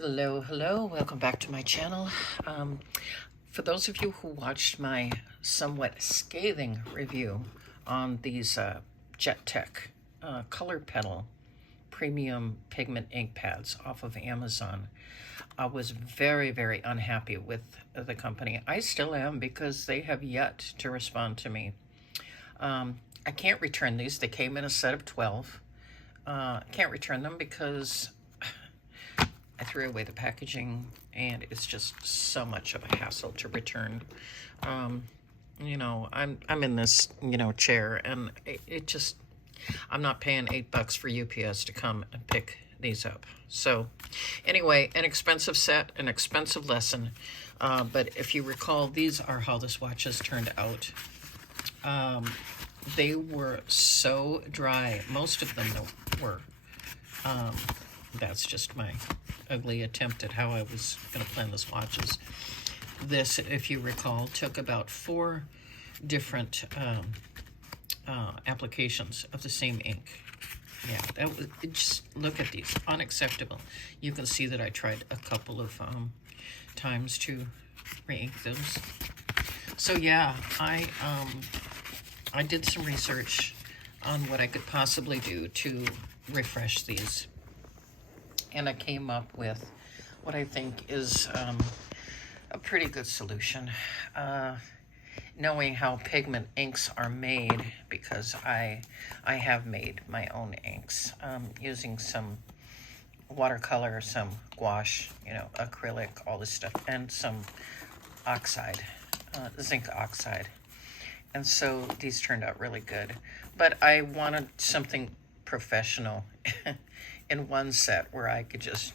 Hello, welcome back to my channel. For those of you who watched my somewhat scathing review on these Jet Tech Color Petal Premium Pigment ink pads off of Amazon, I was very unhappy with the company. I still am because they have yet to respond to me. I can't return these. They came in a set of 12. I can't return them because I threw away the packaging, and it's just so much of a hassle to return. I'm in this chair, and it just I'm not paying $8 for UPS to come and pick these up. So, anyway, an expensive set, an expensive lesson. But if you recall, these are how the swatches turned out. They were so dry. Most of them were. That's just my ugly attempt at how I was going to plan the swatches. This, if you recall, took about 4 different applications of the same ink. Yeah, that was, just look at these, unacceptable. You can see that I tried a couple of times to re-ink those. So yeah, I did some research on what I could possibly do to refresh these. And I came up with what I think is a pretty good solution. Knowing how pigment inks are made, because I have made my own inks using some watercolor, some gouache, acrylic, all this stuff, and some oxide, zinc oxide. And so these turned out really good. But I wanted something professional in one set where I could just,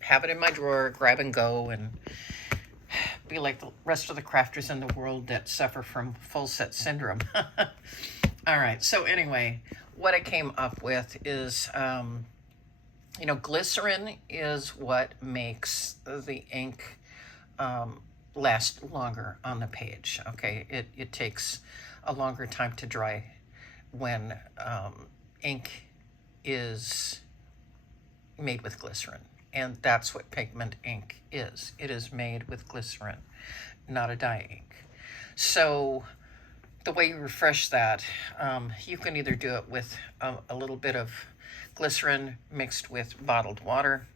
have it in my drawer, grab and go, and be like the rest of the crafters in the world that suffer from full set syndrome. All right, so anyway, what I came up with is, glycerin is what makes the ink last longer on the page, okay? It takes a longer time to dry when ink is made with glycerin. And that's what pigment ink is. It is made with glycerin, not a dye ink. So the way you refresh that, you can either do it with a little bit of glycerin mixed with bottled water,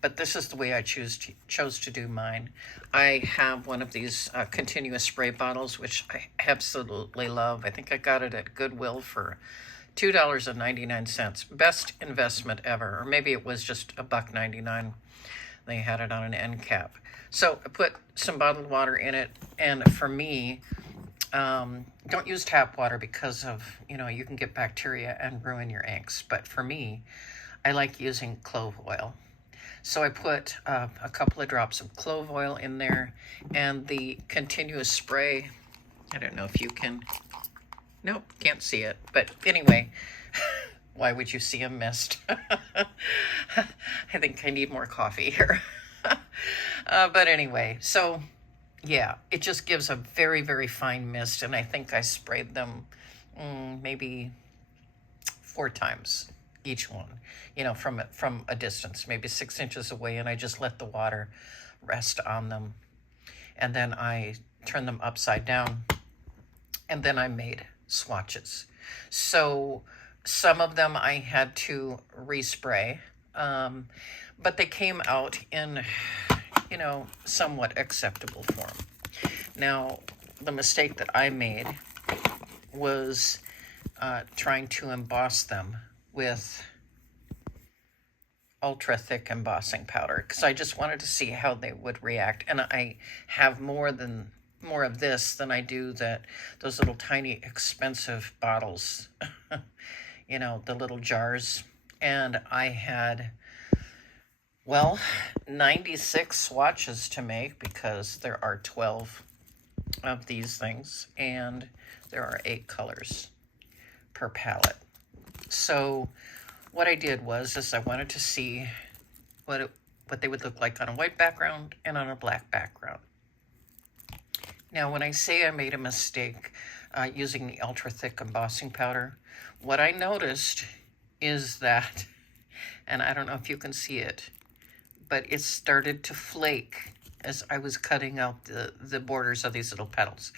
but this is the way I chose to do mine. I have one of these continuous spray bottles, which I absolutely love. I think I got it at Goodwill for $2.99. Best investment ever. Or maybe it was just $1.99. They had it on an end cap. So I put some bottled water in it, and for me, don't use tap water because of, you can get bacteria and ruin your inks. But for me, I like using clove oil. So I put a couple of drops of clove oil in there, and the continuous spray. I don't know if you can. Nope, can't see it. But anyway, why would you see a mist? I think I need more coffee here. But anyway, so yeah, it just gives a very fine mist, and I think I sprayed them maybe 4 times each one, from a distance, maybe 6 inches away, and I just let the water rest on them. And then I turned them upside down, and then I made swatches. So some of them I had to respray, but they came out in, somewhat acceptable form. Now, the mistake that I made was trying to emboss them with ultra thick embossing powder, because I just wanted to see how they would react. And I have more of this than I do those little tiny expensive bottles, the little jars. And I had, 96 swatches to make, because there are 12 of these things, and there are 8 colors per palette. So what I did is I wanted to see what they would look like on a white background and on a black background. Now, when I say I made a mistake using the ultra thick embossing powder, what I noticed is that, and I don't know if you can see it, but it started to flake as I was cutting out the borders of these little petals,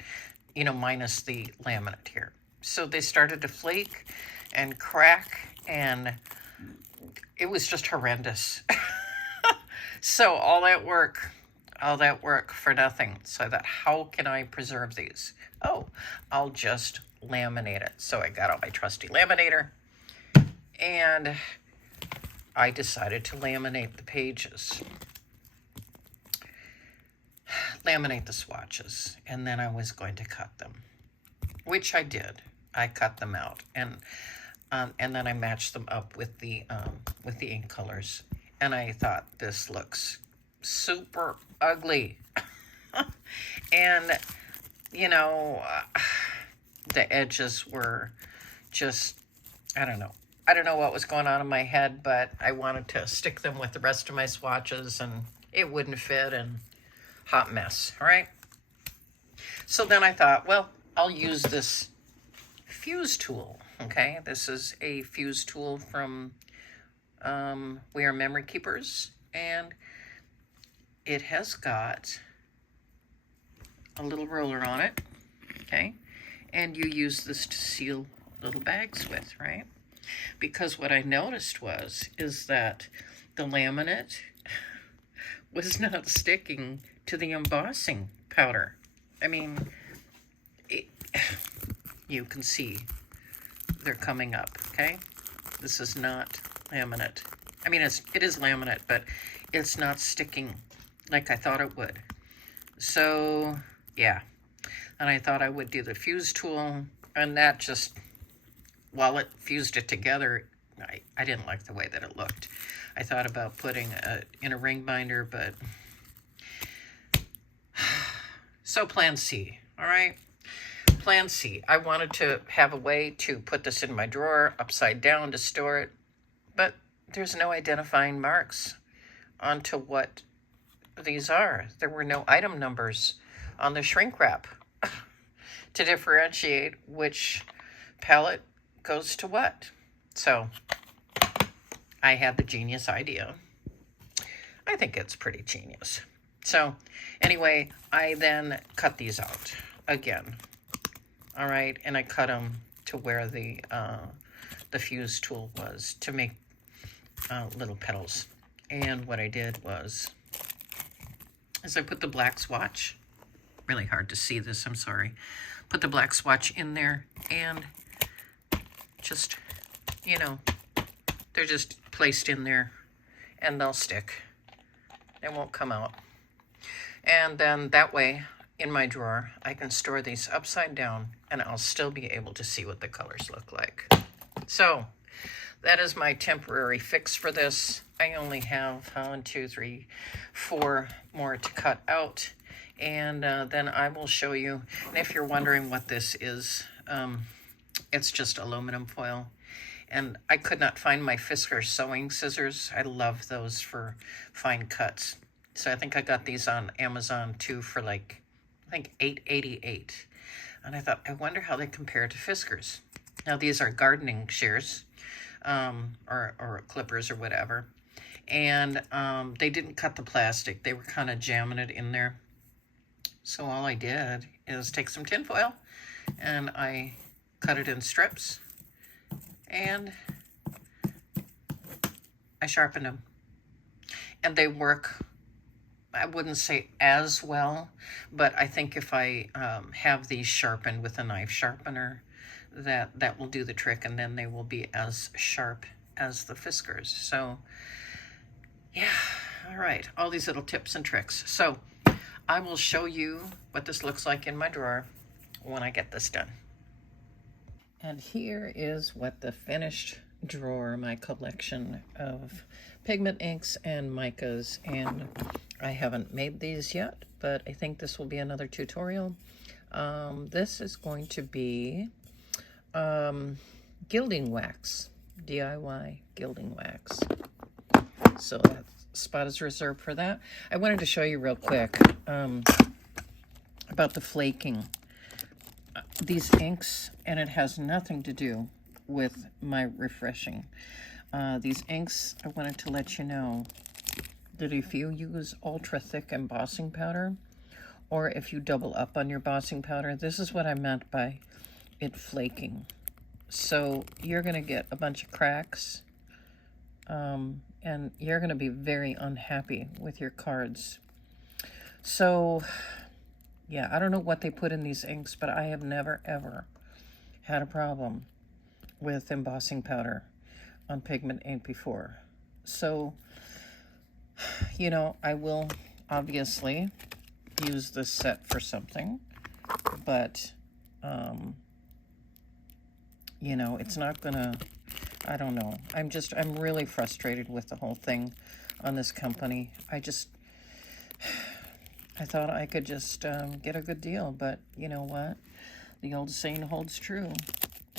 you know, minus the laminate here. So they started to flake and crack, and it was just horrendous. So all that work for nothing. So I thought, how can I preserve these? Oh, I'll just laminate it. So I got out my trusty laminator, and I decided to laminate the pages, laminate the swatches, and then I was going to cut them, which I did. I cut them out, and then I matched them up with the ink colors, and I thought, this looks super ugly. And you know, the edges were just, I don't know what was going on in my head, but I wanted to stick them with the rest of my swatches, and it wouldn't fit, and hot mess. All right. So then I thought, well, I'll use this fuse tool. Okay, this is a fuse tool from We Are Memory Keepers, and it has got a little roller on it. Okay, and you use this to seal little bags with, right? Because what I noticed is that the laminate was not sticking to the embossing powder. I mean, you can see they're coming up, okay? This is not laminate. I mean, it is laminate, but it's not sticking like I thought it would. So, yeah. And I thought I would do the fuse tool, and that just, while it fused it together, I didn't like the way that it looked. I thought about putting it in a ring binder, but so plan C, all right? Plan C. I wanted to have a way to put this in my drawer upside down to store it, but there's no identifying marks onto what these are. There were no item numbers on the shrink wrap to differentiate which palette goes to what. So I had the genius idea. I think it's pretty genius. So anyway, I then cut these out again. All right, and I cut them to where the fuse tool was to make little petals. And what I did is I put the black swatch, really hard to see this, I'm sorry, put the black swatch in there, and just, you know, they're just placed in there, and they'll stick. They won't come out. And then that way, in my drawer, I can store these upside down, and I'll still be able to see what the colors look like. So that is my temporary fix for this. I only have 1, 2, 3, 4 more to cut out, and then I will show you. And if you're wondering what this is, it's just aluminum foil. And I could not find my Fisker sewing scissors. I love those for fine cuts. So I think I got these on Amazon too for like, I think $8.88. And I thought, I wonder how they compare to Fisker's. Now these are gardening shears, or clippers or whatever. And they didn't cut the plastic. They were kind of jamming it in there. So all I did is take some tin foil, and I cut it in strips, and I sharpened them. And they work, I wouldn't say as well, but I think if I have these sharpened with a knife sharpener, that will do the trick, and then they will be as sharp as the Fiskars. So yeah, all right, all these little tips and tricks. So I will show you what this looks like in my drawer when I get this done. And here is what the finished drawer, my collection of pigment inks and micas, and I haven't made these yet, but I think this will be another tutorial. This is going to be gilding wax, DIY gilding wax. So that spot is reserved for that. I wanted to show you real quick about the flaking. These inks, and it has nothing to do with my refreshing. These inks, I wanted to let you know, that if you use ultra thick embossing powder, or if you double up on your embossing powder, this is what I meant by it flaking. So you're going to get a bunch of cracks, and you're going to be very unhappy with your cards. So, yeah, I don't know what they put in these inks, but I have never, ever had a problem with embossing powder on pigment ink before. So, you know, I will obviously use this set for something, but, you know, it's not gonna, I don't know. I'm really frustrated with the whole thing on this company. I thought I could just get a good deal, but you know what? The old saying holds true.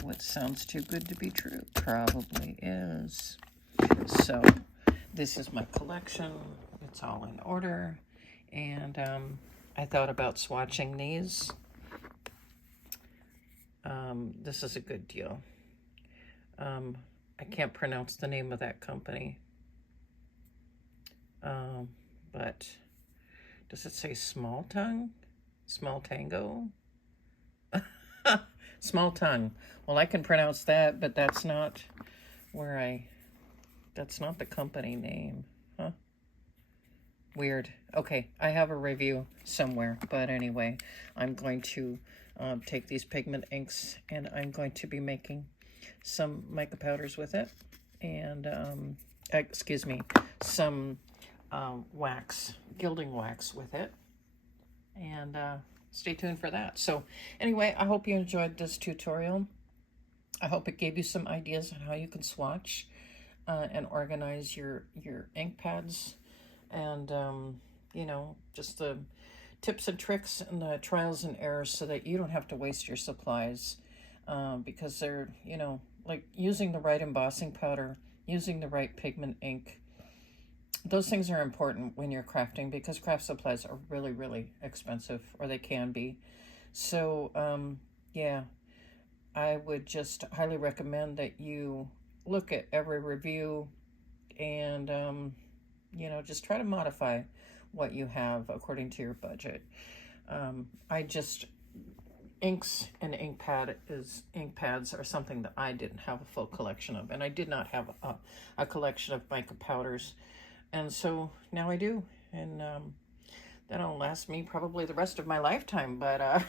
What sounds too good to be true probably is. So this is my collection. It's all in order. And I thought about swatching these. This is a good deal. I can't pronounce the name of that company. But does it say Small Tongue? Small Tango? Small Tongue. Well, I can pronounce that, but that's not that's not the company name. Huh? Weird. Okay, I have a review somewhere, but anyway, I'm going to take these pigment inks and I'm going to be making some mica powders with it, and excuse me, some wax, gilding wax with it, and stay tuned for that. So anyway, I hope you enjoyed this tutorial. I hope it gave you some ideas on how you can swatch and organize your ink pads, and you know, just the tips and tricks and the trials and errors so that you don't have to waste your supplies, because they're, you know, like using the right embossing powder, using the right pigment ink. Those things are important when you're crafting, because craft supplies are really, really expensive, or they can be. So, yeah, I would just highly recommend that you look at every review and, you know, just try to modify what you have according to your budget. Inks and ink pads are something that I didn't have a full collection of, and I did not have a collection of mica powders. And so now I do, and that'll last me probably the rest of my lifetime, but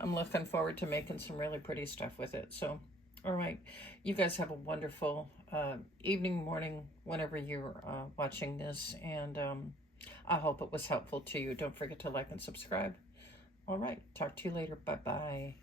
I'm looking forward to making some really pretty stuff with it. So, all right, you guys have a wonderful evening, morning, whenever you're watching this, and I hope it was helpful to you. Don't forget to like and subscribe. All right, talk to you later. Bye-bye.